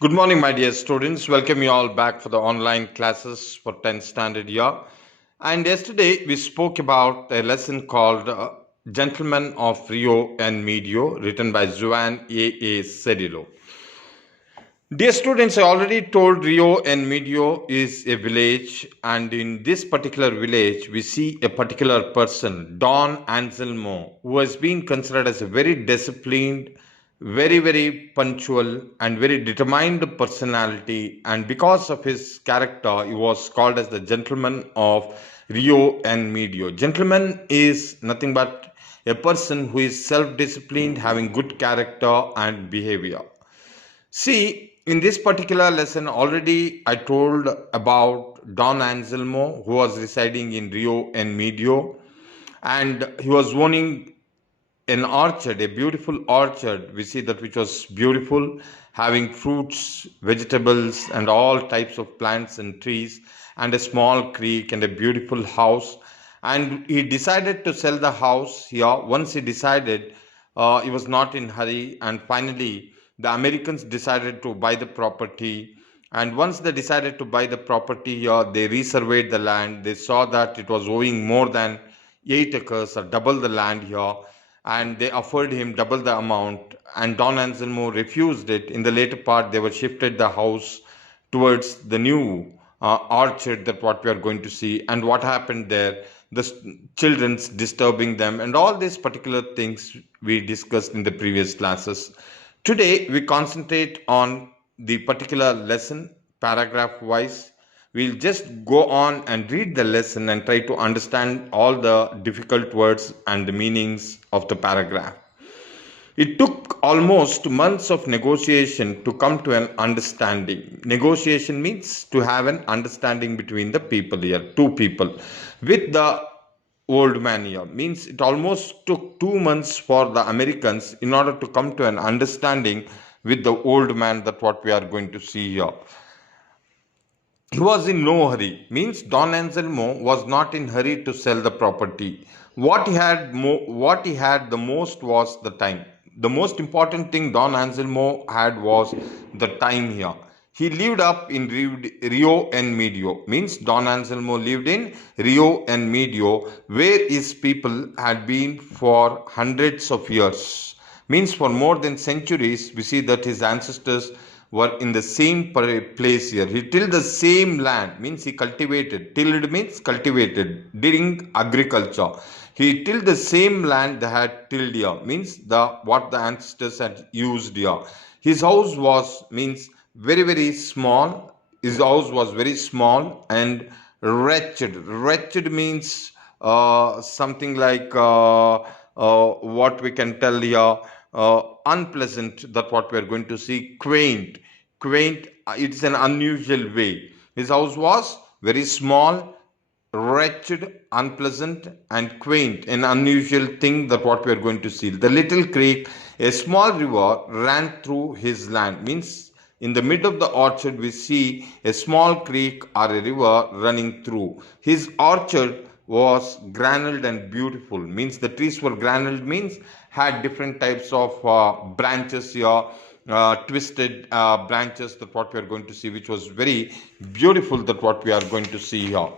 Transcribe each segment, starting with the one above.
Good morning, my dear students. Welcome you all back for the online classes for 10th standard year. And yesterday we spoke about a lesson called Gentlemen of Rio and Medio, written by Juan A. Cedillo. Dear students, I already told Rio and Medio is a village, and in this particular village, we see a particular person, Don Anselmo, who has been considered as a very disciplined, very punctual, and very determined personality. And because of his character, he was called as the gentleman of Rio and Medio. Gentleman is nothing but a person who is self disciplined, having good character and behavior. See, in this particular lesson, already I told about Don Anselmo, who was residing in Rio and Medio, and he was owning an orchard, a beautiful orchard. We see that which was beautiful, having fruits, vegetables, and all types of plants and trees, and a small creek and a beautiful house. And he decided to sell the house here. Once he decided, he was not in hurry, and finally the Americans decided to buy the property. And once they decided to buy the property here, they resurveyed the land. They saw that it was owing more than 8 acres or double the land here, and they offered him double the amount, and Don Anselmo refused it. In the later part, they were shifted the house towards the new orchard that what we are going to see, and what happened there, the children's disturbing them, and all these particular things we discussed in the previous classes. Today we concentrate on the particular lesson paragraph wise. We'll just go on and read the lesson and try to understand all the difficult words and the meanings of the paragraph. It took almost months of negotiation to come to an understanding. Negotiation means to have an understanding between the people here, two people. With the old man here, means it almost took 2 months for the Americans in order to come to an understanding with the old man, that what we are going to see here. He was in no hurry, means Don Anselmo was not in hurry to sell the property. What he had the most was the time. The most important thing Don Anselmo had was the time here. He lived up in Rio and Medio, means Don Anselmo lived in Rio and Medio, where his people had been for hundreds of years. Means for more than centuries, we see that his ancestors were in the same place here. He tilled the same land, means he cultivated. Tilled means cultivated during agriculture. He tilled the same land they had tilled here, means the what the ancestors had used here. His house was means very small. His house was very small and wretched. Wretched means something like what we can tell here, unpleasant, that what we are going to see. Quaint, it's an unusual way. His house was very small, wretched, unpleasant, and quaint, an unusual thing, that what we are going to see. The little creek, a small river, ran through his land, means in the middle of the orchard we see a small creek or a river running through. His orchard was granuled and beautiful, means the trees were granuled, means had different types of branches here, twisted branches, that what we are going to see, which was very beautiful, that what we are going to see here.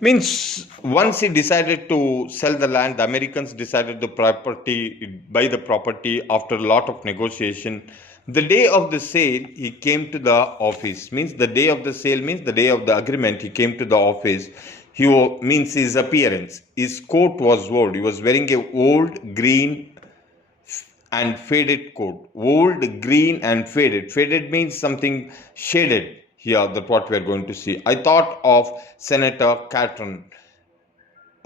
Means once he decided to sell the land, the Americans decided buy the property after a lot of negotiation. The day of the sale, he came to the office. Means the day of the sale means the day of the agreement. He came to the office. Means his appearance. His coat was old. He was wearing a old green and faded coat. Old green and faded. Faded means something shaded here, that what we are going to see. I thought of Senator Catron,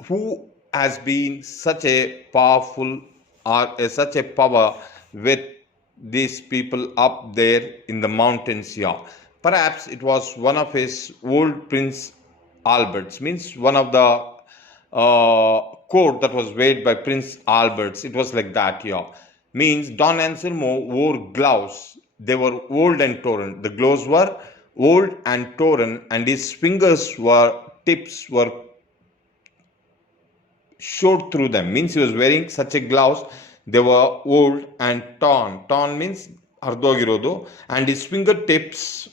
who has been such a powerful or such a power with these people up there in the mountains here. Perhaps it was one of his old Prince Alberts, means one of the court that was weighed by Prince Alberts. It was like that here. Means Don Anselmo wore gloves. They were old and torn. The gloves were old and torn, and his tips were showed through them. Means he was wearing such a gloves They were old and torn. Torn means ardogirodu, and his fingertips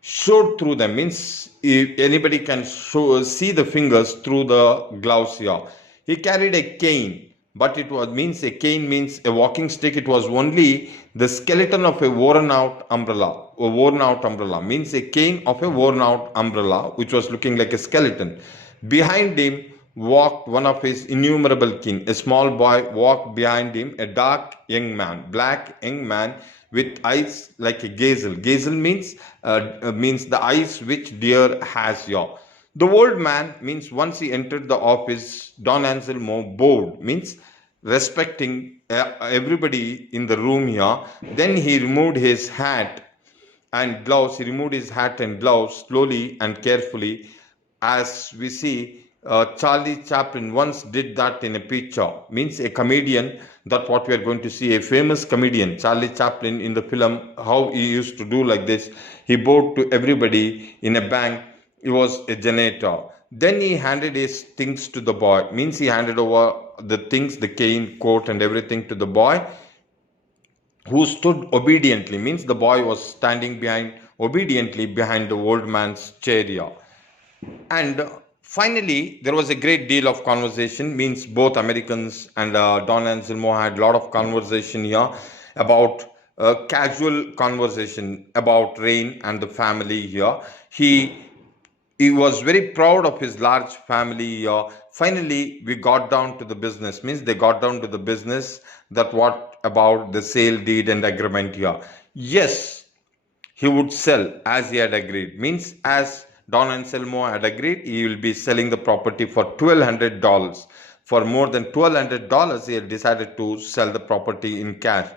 showed through them, means if anybody can see the fingers through the gloves here. He carried a cane, but it was means a cane means a walking stick. It was only the skeleton of a worn out umbrella. A worn out umbrella means a cane of a worn out umbrella which was looking like a skeleton. Behind him walked one of his innumerable kin. A small boy walked behind him, a dark young man, black young man with eyes like a gazelle. Gazelle means the eyes which deer has here. The old man means once he entered the office, Don Anselmo bowed, means respecting everybody in the room here. Then he removed his hat and gloves. He removed his hat and gloves slowly and carefully, as we see Charlie Chaplin once did that in a picture. Means a comedian, that what we are going to see, a famous comedian, Charlie Chaplin in the film, how he used to do like this. He bowed to everybody in a bank. He was a janitor. Then he handed his things to the boy. Means he handed over the things, the cane, coat and everything to the boy, who stood obediently. Means the boy was standing behind obediently behind the old man's chair. And finally, there was a great deal of conversation. Means both Americans and Don Anselmo had a lot of conversation here about casual conversation about Rain and the family here. He was very proud of his large family. Finally, we got down to the business. Means they got down to the business, that what about the sale deed and agreement here. Yes, he would sell as he had agreed. Means as Don Anselmo had agreed, he will be selling the property for $1,200. For more than $1,200, he had decided to sell the property in cash.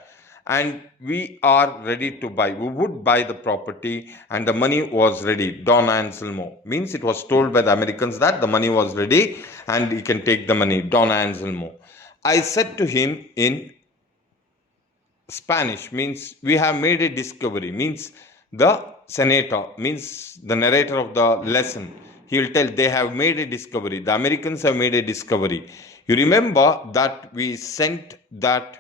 And we are ready to buy. We would buy the property, and the money was ready. Don Anselmo means it was told by the Americans that the money was ready and he can take the money. Don Anselmo. I said to him in Spanish, means we have made a discovery. Means the senator, means the narrator of the lesson, he will tell they have made a discovery. The Americans have made a discovery. You remember that we sent that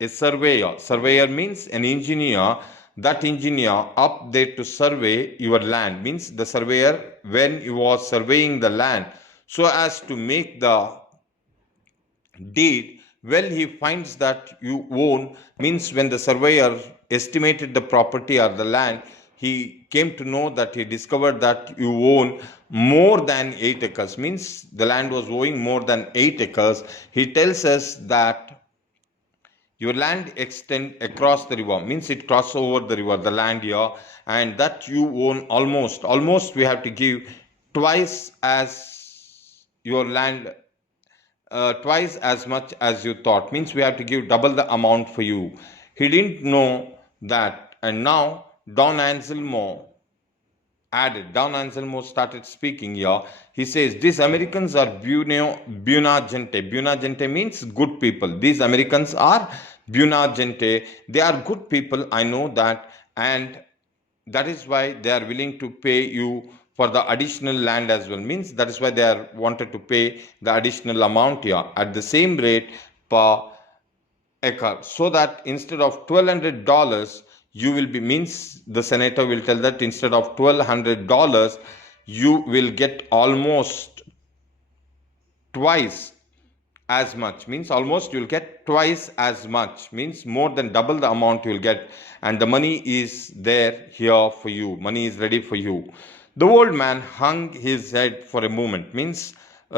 a surveyor. Surveyor means an engineer. That engineer up there to survey your land. Means the surveyor, when he was surveying the land so as to make the deed, well, he finds that you own, means when the surveyor estimated the property or the land, he came to know that he discovered that you own more than 8 acres. Means the land was owing more than 8 acres. He tells us that your land extend across the river, means it crosses over the river, the land here, and that you own almost we have to give twice as your land, twice as much as you thought. Means we have to give double the amount for you. He didn't know that, and now Don Anselmo added. Don Anselmo started speaking here. He says, these Americans are buona gente. Buona gente means good people. These Americans are buona gente. They are good people, I know that. And that is why they are willing to pay you for the additional land as well. Means that is why they are wanted to pay the additional amount here at the same rate per acre. So that instead of $1,200, you will be, means the senator will tell that instead of $1,200, you will get almost twice as much. Means almost you will get twice as much. Means more than double the amount you will get, and the money is there here for you. Money is ready for you. The old man hung his head for a moment. Means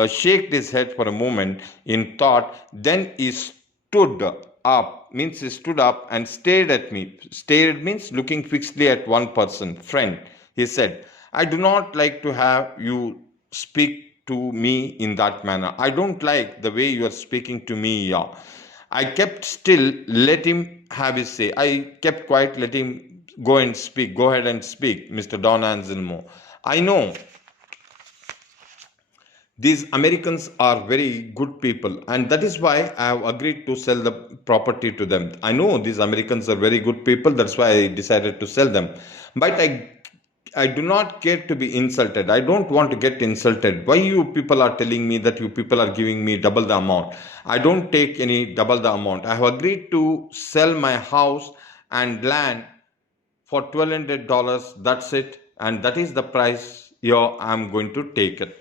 shaked his head for a moment in thought. Then he stood up. Means he stood up and stared at me. Stared means looking fixedly at one person. Friend, he said, I do not like to have you speak to me in that manner. I don't like the way you are speaking to me here. I kept still, let him have his say. I kept quiet, let him go and speak. Go ahead and speak, Mr. Don Anselmo. I know these Americans are very good people, and that is why I have agreed to sell the property to them. I know these Americans are very good people, that's why I decided to sell them. But I do not care to be insulted. I don't want to get insulted. Why you people are telling me that you people are giving me double the amount? I don't take any double the amount. I have agreed to sell my house and land for $1,200. That's it. And that is the price, I'm going to take it.